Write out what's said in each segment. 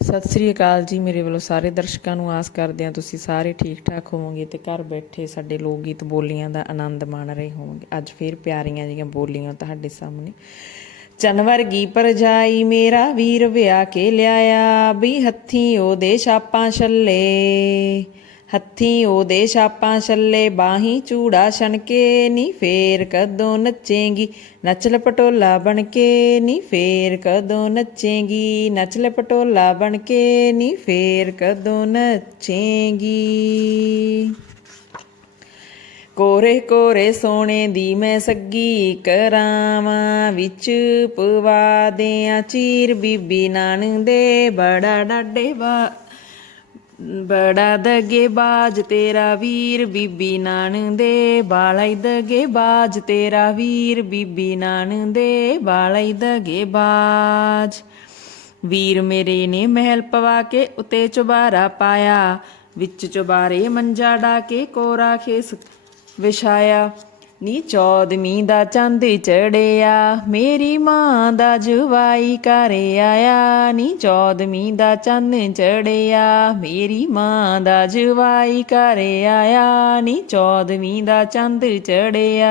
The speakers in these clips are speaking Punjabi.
ਸਤਿ ਸ੍ਰੀ ਅਕਾਲ ਜੀ, ਮੇਰੇ ਵੱਲੋਂ ਸਾਰੇ ਦਰਸ਼ਕਾਂ ਨੂੰ ਆਸ ਕਰਦੇ ਹਾਂ ਤੁਸੀਂ ਸਾਰੇ ਠੀਕ ਠਾਕ ਹੋਵੋਗੇ ਤੇ ਘਰ ਬੈਠੇ ਸਾਡੇ ਲੋਕ ਗੀਤ ਬੋਲੀਆਂ ਦਾ ਆਨੰਦ ਮਾਣ ਰਹੇ ਹੋਵੋਗੇ। ਅੱਜ ਫੇਰ ਪਿਆਰੀਆਂ ਜੀਆਂ ਬੋਲੀਆਂ ਤੁਹਾਡੇ ਸਾਹਮਣੇ। ਚੰਨ ਗੀ ਪਰਜਾਈ ਮੇਰਾ ਵੀਰ ਵਿਆਹ ਕੇ ਲਿਆਇਆ ਵੀ ਹੱਥੀਂ ਉਹਦੇ ਛਾਪਾਂ ਛੱਲੇ। ਹੱਥੀਂ ਉਹਦੇ ਛਾਪਾਂ ਛੱਲੇ, ਬਾਹੀਂ ਚੂੜਾ ਛਣਕੇ ਨੀ ਫੇਰ ਕਦੋਂ ਨੱਚੇਗੀ? ਨੱਚ ਪਟੋਲਾ ਬਣ ਕੇ ਨੀ ਫੇਰ ਕਦੋਂ ਨੱਚੇਗੀ? ਨੱਚ ਪਟੋਲਾ ਬਣ ਕੇ ਨੀ ਫੇਰ ਕਦੋਂ ਨੱਚੇਗੀ? ਕੋਰੇ ਕੋਰੇ ਸੋਨੇ ਦੀ ਮੈਂ ਸੱਗੀ ਕਰਾਵਾਂ, ਵਿੱਚ ਪਵਾ ਦਿਆਂ ਚੀਰ ਬੀਬੀ ਨਾਨਕ ਦੇ ਬੜਾ ਡਾਡੇ ਬਾ ਬੜਾ ਦਗੇ ਬਾਜ ਤੇਰਾ ਵੀਰ, ਬੀਬੀ ਨਾਨ ਦੇ ਬਾਲਾਈ ਦਗੇ ਬਾਜ ਤੇਰਾ ਵੀਰ, ਬੀਬੀ ਨਾਨਕ ਦੇ ਬਾਲਾਈ ਦਗੇ ਬਾਜ। ਵੀਰ ਮੇਰੇ ਨੇ ਮਹਿਲ ਪਵਾ ਕੇ ਉਤੇ ਚੁਬਾਰਾ ਪਾਇਆ, ਵਿੱਚ ਚੁਬਾਰੇ ਮੰਜਾ ਡਾ ਕੇ ਕੋਰਾ ਖੇਸ ਵਿਛਾਇਆ। ਨੀ ਚੌਦਮੀ ਦਾ ਚੰਦ ਚੜਿਆ, ਮੇਰੀ ਮਾਂ ਦਾ ਜਵਾਈ ਘਰ ਆਇਆ। ਨੀ ਚੌਦਮੀ ਦਾ ਚੰਦ ਚੜਿਆ, ਮੇਰੀ ਮਾਂ ਦਾ ਜਵਾਈ ਘਰ ਆਇਆ। ਨੀ ਚੌਦਵੀਂ ਦਾ ਚੰਦ ਚੜਿਆ।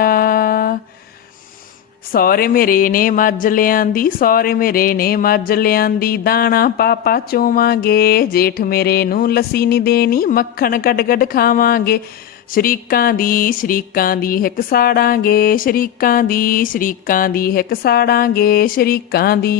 ਸੌਰੇ ਮੇਰੇ ਨੇ ਮੱਝ ਲਿਆਂਦੀ ਸੌਰੇ ਮੇਰੇ ਨੇ ਮੱਝ ਲਿਆਂਦੀ, ਦਾਣਾ ਪਾਪਾ ਚੋਵਾਂਗੇ, ਜੇਠ ਮੇਰੇ ਨੂੰ ਲੱਸੀ ਨਹੀਂ ਦੇਣੀ, ਮੱਖਣ ਕੱਢ ਕੱਢ ਖਾਵਾਂਗੇ। ਸ਼ਰੀਕਾਂ ਦੀ ਸ਼ਰੀਕਾਂ ਦੀ ਹਿੱਕ ਸਾੜਾਂਗੇ, ਸ਼ਰੀਕਾਂ ਦੀ ਸ਼ਰੀਕਾਂ ਦੀ ਹਿੱਕ ਸਾੜਾਂਗੇ, ਸ਼ਰੀਕਾਂ ਦੀ।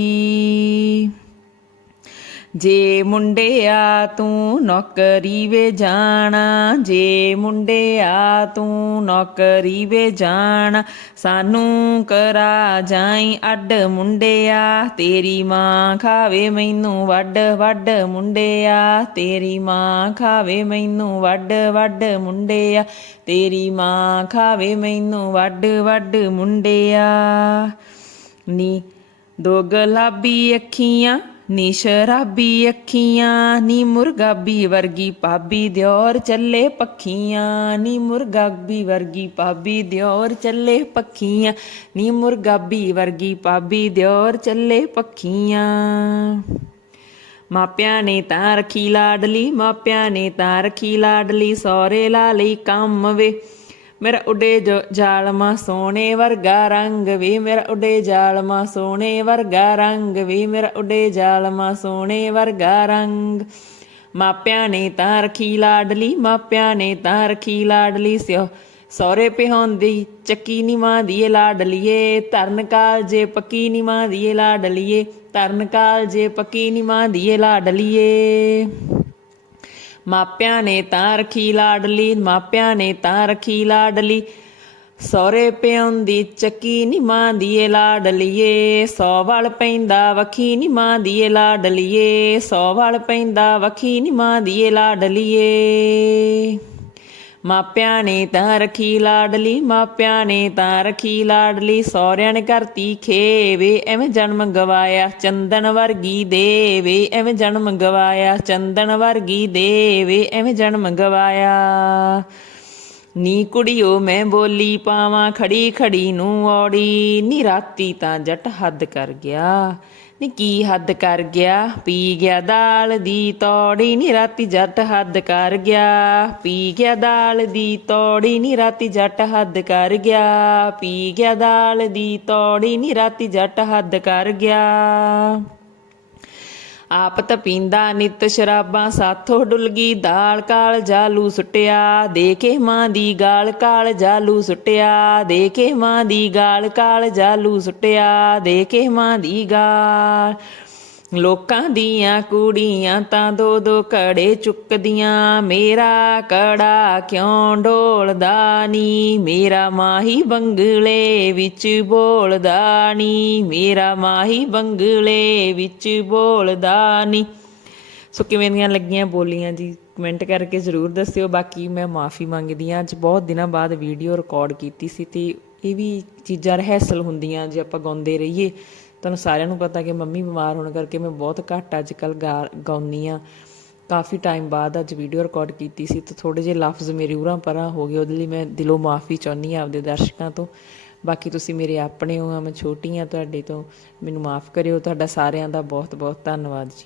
ਜੇ ਮੁੰਡਿਆ ਤੂੰ ਨੌਕਰੀ ਵੇ ਜਾਣਾ, ਜੇ ਮੁੰਡਿਆ ਤੂੰ ਨੌਕਰੀ ਵੇ ਜਾਣਾ, ਸਾਨੂੰ ਕਰਾ ਜਾਈ ਅੱਡ ਮੁੰਡਿਆ, ਤੇਰੀ ਮਾਂ ਖਾਵੇ ਮੈਨੂੰ ਵੱਡ ਵੱਡ ਮੁੰਡਿਆ, ਤੇਰੀ ਮਾਂ ਖਾਵੇ ਮੈਨੂੰ ਵੱਡ ਵੱਡ ਮੁੰਡਿਆ, ਤੇਰੀ ਮਾਂ ਖਾਵੇ ਮੈਨੂੰ ਵੱਡ ਵੱਡ ਮੁੰਡਿਆ। ਨੀ, ਦੋ ਗੁਲਾਬੀ ਅੱਖੀਆਂ ਨੀ ਸ਼ਰਾਬੀ ਅੱਖੀਆਂ, ਨੀ ਮੁਰਗਾਬੀ ਵਰਗੀ ਭਾਬੀ ਦਿਓਰ ਚੱਲੇ ਪੱਖੀਆਂ, ਨੀ ਮੁਰਗਾਬੀ ਵਰਗੀ ਭਾਬੀ ਦਿਓਰ ਚੱਲੇ ਪੱਖੀਆਂ, ਨੀ ਮੁਰਗਾਬੀ ਵਰਗੀ ਭਾਬੀ ਦਿਓਰ ਚੱਲੇ ਪੱਖੀਆਂ। ਮਾਪਿਆਂ ਨੇ ਤਾਂ ਰੱਖੀ ਲਾਡਲੀ, ਮਾਪਿਆਂ ਨੇ ਤਾਂ ਰੱਖੀ ਲਾਡਲੀ ਸੌਰੇ ਲਾ ਲਈ ਕੰਮ ਵੇ। ਮੇਰਾ ਉਡੇ ਜੋ ਜਾਲਮਾ ਸੋਨੇ ਵਰਗਾ ਰੰਗ ਵੇ ਮੇਰਾ ਉੱਡੇ ਜਾਲਮਾ ਸੋਨੇ ਵਰਗਾ ਰੰਗ ਵੇ ਮੇਰਾ ਉਡੇ ਜਾਲਮਾ ਸੋਨੇ ਵਰਗਾ ਰੰਗ। ਮਾਪਿਆਂ ਨੇ ਤਾਂ ਰਖੀ ਲਾਡਲੀ, ਮਾਪਿਆਂ ਨੇ ਤਾਂ ਰਖੀ ਲਾਡਲੀ ਸਿਓ। ਸੌਰੇ ਪਿਹਾਉਂਦੀ ਚੱਕੀ ਨੀ ਮਾਂ ਦੀਏ ਲਾਡਲੀਏ। ਧਰਨ ਕਾਲ ਜੇ ਪੱਕੀ ਨੀ ਮਾਂ ਦੀਏ ਲਾਡਲੀਏ, ਧਰਨ ਕਾਲ ਜੇ ਪੱਕੀ ਨੀ ਮਾਂ ਦੀਏ ਲਾਡਲੀਏ। ਮਾਪਿਆਂ ਨੇ ਤਾਂ ਰਖੀ ਲਾਡਲੀ, ਮਾਪਿਆਂ ਨੇ ਤਾਂ ਰਖੀ ਲਾਡਲੀ। ਸੌਰੇ ਪਿਆਉਂਦੀ ਚੱਕੀ ਨੀ ਮਾਂ ਦੀਏ ਲਾਡਲੀਏ, ਸੌ ਵਲ ਪੈਂਦਾ ਵਖੀ ਨੀ ਮਾਂ ਦੀਏ ਲਾਡਲੀਏ, ਸੌ ਵਲ ਪੈਂਦਾ ਵਖੀ ਨੀ ਮਾਂ ਦੀਏ ਲਾਡਲੀਏ। ਮਾਪਿਆਂ ਨੇ ਤਾਂ ਰਖੀ ਲਾਡਲੀ ਮਾਪਿਆਂ ਨੇ ਤਾਂ ਰਖੀ ਲਾਡਲੀ, ਸਹੁਰਿਆਂ ਨੇ ਕਰਤੀ ਖੇਵੇ, ਐਵੇਂ ਜਨਮ ਗਵਾਇਆ ਚੰਦਨ ਵਰਗੀ ਦੇਵੇ, ਐਵੇਂ ਜਨਮ ਗਵਾਇਆ ਚੰਦਨ ਵਰਗੀ ਦੇਵੇ, ਐਵੇਂ ਜਨਮ ਗਵਾਇਆ। ਨੀ ਕੁੜੀਓ, ਮੈਂ ਬੋਲੀ ਪਾਵਾਂ, ਖੜੀ ਖੜੀ ਨੂੰ ਔੜੀ, ਨੀ ਰਾਤੀ ਤਾਂ ਜੱਟ ਹੱਦ ਕਰ ਗਿਆ। ਨੀ ਕੀ ਹੱਦ ਕਰ ਗਿਆ? ਪੀ ਗਿਆ ਦਾਲ ਦੀ ਤੌੜੀ ਨੀ ਰਾਤੀ ਜੱਟ ਹੱਦ ਕਰ ਗਿਆ। ਪੀ ਗਿਆ ਦਾਲ ਦੀ ਤੋੜੀ ਨੀ ਰਾਤੀ ਜੱਟ ਹੱਦ ਕਰ ਗਿਆ। ਪੀ ਗਿਆ ਦਾਲ ਦੀ ਤੋੜੀ ਨੀ ਰਾਤੀ ਜੱਟ ਹੱਦ ਕਰ ਗਿਆ। ਆਪ ਤਾਂ ਪੀਂਦਾ ਨਿਤ ਸ਼ਰਾਬਾਂ, ਸਾਥੋਂ ਡੁੱਲ ਗਈ ਦਾਲ, ਕਾਲ ਜਾਲੂ ਸੁੱਟਿਆ। ਦੇਖੇ ਮਾਂ ਦੀ ਗਾਲ, ਕਾਲ ਜਾਲੂ ਸੁੱਟਿਆ। ਦੇਖੇ ਮਾਂ ਦੀ ਗਾਲ, ਕਾਲ ਜਾਲੂ ਸੁੱਟਿਆ। ਦੇਖੇ ਮਾਂ ਦੀ ਗਾਲ। ਲੋਕਾਂ ਦੀਆਂ ਕੁੜੀਆਂ ਤਾਂ ਦੋ ਦੋ ਕੜੇ ਚੁੱਕਦੀਆਂ, ਮੇਰਾ ਕੜਾ ਕਿਉਂ ਢੋਲਦਾ ਨੀ? ਮੇਰਾ ਮਾਹੀ ਬੰਗਲੇ ਵਿੱਚ ਬੋਲਦਾ ਨੀ? ਮੇਰਾ ਮਾਹੀ ਬੰਗਲੇ ਵਿੱਚ ਬੋਲਦਾ ਨੀ? ਸੋ ਕਿਵੇਂ ਦੀਆਂ ਲੱਗੀਆਂ ਬੋਲੀਆਂ ਜੀ? ਕਮੈਂਟ ਕਰਕੇ ਜ਼ਰੂਰ ਦੱਸਿਓ। ਬਾਕੀ ਮੈਂ ਮਾਫੀ ਮੰਗਦੀ ਹਾਂ। ਅੱਜ ਬਹੁਤ ਦਿਨਾਂ ਬਾਅਦ ਵੀਡੀਓ ਰਿਕਾਰਡ ਕੀਤੀ ਸੀ ਤੇ ਇਹ ਵੀ ਚੀਜ਼ਾਂ ਰਹਿਸਲ ਹੁੰਦੀਆਂ ਜੇ ਆਪਾਂ ਗਾਉਂਦੇ ਰਹੀਏ। ਤੁਹਾਨੂੰ ਸਾਰਿਆਂ ਨੂੰ ਪਤਾ ਕਿ ਮੰਮੀ ਬਿਮਾਰ ਹੋਣ ਕਰਕੇ ਮੈਂ ਬਹੁਤ ਘੱਟ ਅੱਜ ਕੱਲ ਗਾਉਂਦੀ ਆ ਕਾਫੀ ਟਾਈਮ ਬਾਅਦ ਅੱਜ ਵੀਡੀਓ ਰਿਕਾਰਡ ਕੀਤੀ ਸੀ ਤੇ ਥੋੜੇ ਜਿਹੇ ਲਫ਼ਜ਼ ਮੇਰੇ ਉਰਾਂ ਪਰਾਂ ਹੋ ਗਏ, ਉਹਦੇ ਲਈ ਮੈਂ ਦਿਲੋਂ ਮਾਫੀ ਚਾਹੁੰਦੀ ਆ ਆਪਦੇ ਦਰਸ਼ਕਾਂ ਤੋਂ। ਬਾਕੀ ਤੁਸੀਂ ਮੇਰੇ ਆਪਣੇ ਹੋ, ਮੈਂ ਛੋਟੀ ਆ ਤੁਹਾਡੇ ਤੋਂ, ਮੈਨੂੰ ਮਾਫ ਕਰਿਓ, ਤੁਹਾਡਾ ਸਾਰਿਆਂ ਦਾ ਬਹੁਤ ਬਹੁਤ ਧੰਨਵਾਦ ਜੀ।